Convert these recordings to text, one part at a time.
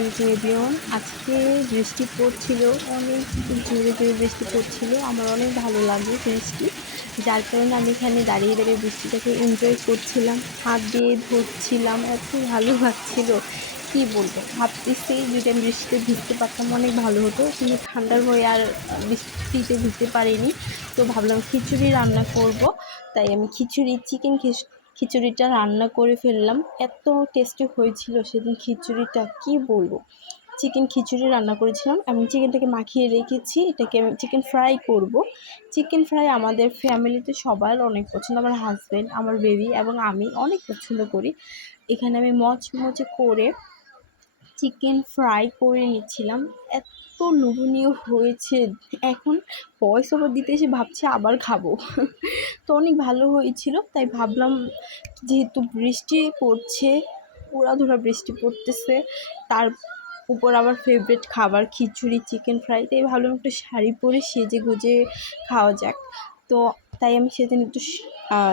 আলাইকুম এভিয়ন আজকে বৃষ্টি পড়ছিল, অনেক জোরে জোরে বৃষ্টি পড়ছিল। আমার অনেক ভালো লাগে বৃষ্টি যার কারণে আমি এখানে দাঁড়িয়ে দাঁড়িয়ে বৃষ্টিটাকে এনজয় করছিলাম। হাত দিয়ে ধরছিলাম, এত ভালো লাগছিল। কী বলব? ভাবতেছি যদি আমি বৃষ্টিতে ভিজতে পারতাম, অনেক ভালো হতো। কিন্তু ঠান্ডার হয়ে আর বৃষ্টিতে ভিজতে পারিনি। তো ভাবলাম খিচুড়ি রান্না করব। তাই আমি খিচুড়ি চিকেন খিচুড়িটা রান্না করে ফেললাম। এত টেস্টি হয়েছিল সেদিন খিচুড়িটা, কি বলব? চিকেন খিচুড়ি রান্না করেছিলাম। আমি চিকেনটাকে মাখিয়ে রেখেছি। এটাকে চিকেন ফ্রাই করব। চিকেন ফ্রাই আমাদের ফ্যামিলিতে সবার অনেক পছন্দ। আমার হাজব্যান্ড আমার বেবি এবং আমি অনেক পছন্দ করি। এখানে আমি মচমচে করে চিকেন ফ্রাই করে নিচ্ছিলাম এত লোভনীয় হয়েছে। এখন ভয়েস ওভার দিতে এসে ভাবছি আবার খাব। তো অনেক ভালো হয়েছিল, তাই ভাবলাম যেহেতু বৃষ্টি পড়ছে ধরা বৃষ্টি পড়তেছে, তার উপর আবার ফেভারিট খাবার খিচুড়ি চিকেন ফ্রাই তাই ভাবলাম একটু শাড়ি পরে সেজে গুজে খাওয়া যাক। তো তাই আমি সেদিন একটু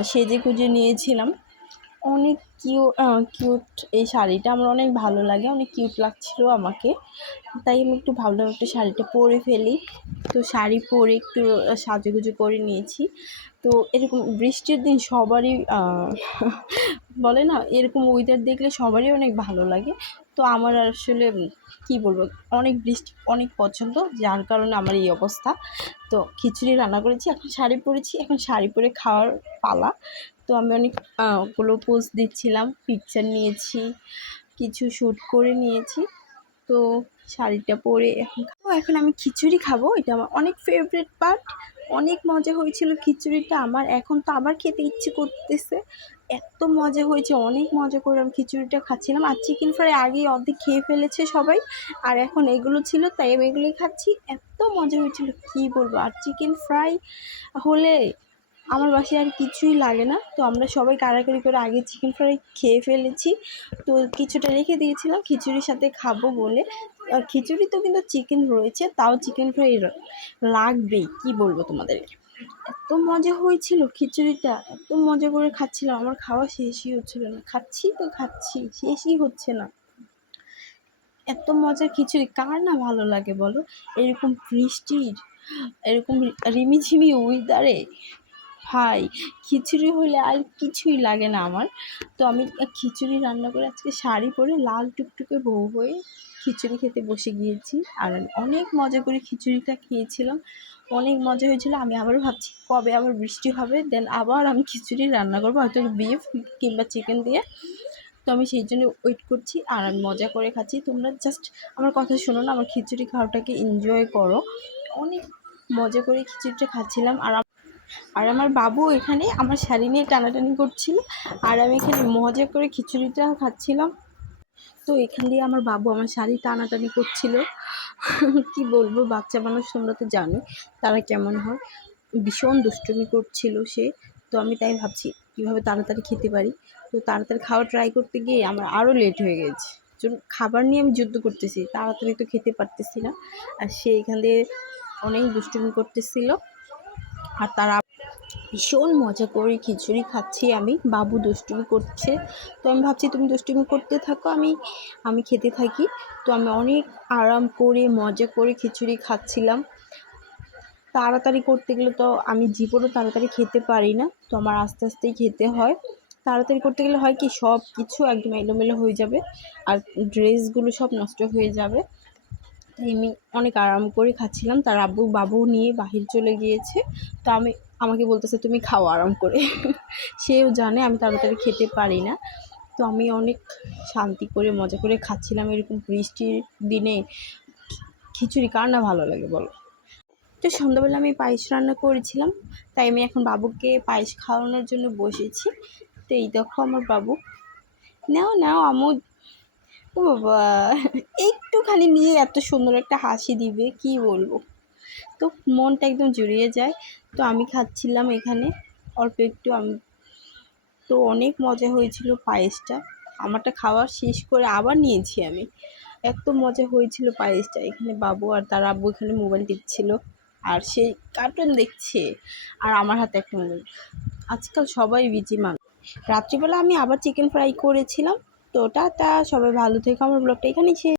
সেজে গুজে নিয়েছিলাম। অনেক কিউ কিউট এই শাড়িটা। আমার অনেক ভালো লাগে, অনেক কিউট লাগছিল আমাকে। তাই আমি একটু ভাবলাম একটু শাড়িটা পরে ফেলি। তো শাড়ি পরে একটু সাজুগুজু করে নিয়েছি। তো এরকম বৃষ্টির দিন সবারই বলে না, এরকম ওয়েদার দেখলে সবারই অনেক ভালো লাগে। তো আমার আসলে কি বলব, অনেক বৃষ্টি, অনেক পছন্দ, যার কারণে আমার এই অবস্থা। তো খিচুড়ি রান্না করেছি, এখন শাড়ি পরেছি, এখন শাড়ি পরে খাওয়ার পালা। তো আমি অনেকগুলো পোস্ট দিচ্ছিলাম পিকচার নিয়েছি, কিছু শ্যুট করে নিয়েছি। তো শাড়িটা পরে এখন খাব। এখন আমি খিচুড়ি খাব, এটা আমার অনেক ফেভারিট পার্ট অনেক মজা হয়েছিল খিচুড়িটা আমার, এখন তো আবার খেতে ইচ্ছে করতেছে। এত মজা হয়েছে, অনেক মজা করে আমি খিচুড়িটা খাচ্ছিলাম। আর চিকেন ফ্রাই আগেই অর্ধেক খেয়ে ফেলেছে সবাই। আর এখন এগুলো ছিল, তাই আমি এগুলোই খাচ্ছি। এত মজা হয়েছিল, কী বলব? আর চিকেন ফ্রাই হলে আমার বাসায় আর কিছুই লাগে না। তো আমরা সবাই কারাকারি করে আগে চিকেন ফ্রাই খেয়ে ফেলেছি। তো কিছুটা রেখে দিয়েছিলাম, খিচুড়ির সাথে খাব বলে। খিচুড়ি তো কিন্তু চিকেন রয়েছে, তাও চিকেন ফ্রাই লাগবেই, কি বলব তোমাদেরকে? এত মজা হয়েছিল খিচুড়িটা, এত মজা করে খাচ্ছিলাম। আমার খাওয়া শেষই হচ্ছিল না। খাচ্ছি তো খাচ্ছি, শেষই হচ্ছে না। এত মজার খিচুড়ি, কার না ভালো লাগে বলো? এরকম বৃষ্টির এরকম রিমিঝিমি ওয়েদারে ভাই, খিচুড়ি হলে আর কিছুই লাগে না আমার। তো আমি খিচুড়ি রান্না করে আজকে শাড়ি পরে লাল টুকটুকে বউ হয়ে খিচুড়ি খেতে বসে গিয়েছি। আর অনেক মজা করে খিচুড়িটা খেয়েছিলাম। অনেক মজা হয়েছিল। আমি আবারও ভাবছি কবে আবার বৃষ্টি হবে দেন আবার আমি খিচুড়ি রান্না করব, হয়তো বিফ কিংবা চিকেন দিয়ে। তো আমি সেই জন্য ওয়েট করছি আর আমি মজা করে খাচ্ছি। তোমরা জাস্ট আমার কথা শোনো না, আমার খিচুড়ি খাওয়াটাকে এনজয় করো। অনেক মজা করে খিচুড়িটা খাচ্ছিলাম। আর আর আমার বাবু এখানে আমার শাড়ি নিয়ে টানাটানি করছিল, আর আমি এখানে মজা করে খিচুড়িটা খাচ্ছিলাম। তো এখান দিয়ে আমার বাবু আমার শাড়ি টানাটানি করছিল। কি বলব, বাচ্চা মানুষ তোমরা তো জানো তারা কেমন হয়। ভীষণ দুষ্টুমি করছিল সে, তো আমি তাই ভাবছি কীভাবে তাড়াতাড়ি খেতে পারি। তো তাড়াতাড়ি খাওয়া ট্রাই করতে গিয়ে আমার আরও লেট হয়ে গেছে। খাবার নিয়ে আমি যুদ্ধ করতেছি, তাড়াতাড়ি তো খেতে পারতেছি না। আর সে এখান দিয়ে অনেক দুষ্টুমি করতেছিল। আর তারা ভীষণ মজা করে খিচুড়ি খাচ্ছি আমি। বাবু দুষ্টুমি করছে। তো আমি ভাবছি, তুমি দুষ্টুমি করতে থাকো, আমি আমি খেতে থাকি। তো আমি অনেক আরাম করে, মজা করে খিচুড়ি খাচ্ছিলাম। তাড়াতাড়ি করতে গেলে তো আমি জীবনও তাড়াতাড়ি খেতে পারি না। তো আমার আস্তে আস্তেই খেতে হয়। তাড়াতাড়ি করতে গেলে হয় কি সব কিছু একদম এলোমেলো হয়ে যাবে। আর ড্রেসগুলো সব নষ্ট হয়ে যাবে। তাই আমি অনেক আরাম করে খাচ্ছিলাম। তার আব্বু বাবু নিয়ে বাহির চলে গিয়েছে। তো আমি, আমাকে বলতেছে, তুমি খাও আরাম করে। সেও জানে, আমি তাড়াতাড়ি খেতে পারি না। তো আমি অনেক শান্তি করে, মজা করে খাচ্ছিলাম এরকম বৃষ্টির দিনে। খিচুড়ি কার না ভালো লাগে বলো? তো সন্ধ্যাবেলা আমি পায়েস রান্না করেছিলাম। তাই আমি এখন বাবুকে পায়েস খাওয়ানোর জন্য বসেছি। তো এই দেখো আমার বাবু। নাও নাও আমু ও বাবা, একটুখানি নিয়ে এত সুন্দর একটা হাসি দিবে, কি বলব? তো মনটা একদম জুড়িয়ে যায়। তো আমি খাচ্ছিলাম এখানে, অল্প একটু আমি, তো অনেক মজা হয়েছিল পায়েসটা। আমারটা খাওয়া শেষ করে আবার নিয়েছি আমি। এত মজা হয়েছিল পায়েসটা, এখানে বাবু আর তার আব্বু এখানে মোবাইল টিপছিল। আর সেই কার্টুন দেখছে, আর আমার হাতে একটা মোবাইল। আজকাল সবাই বিজি মানুষ। রাত্রিবেলা আমি আবার চিকেন ফ্রাই করেছিলাম তো টাটা সবাই ভালো থেকো আমার ব্লগটা এখানেই শেষ।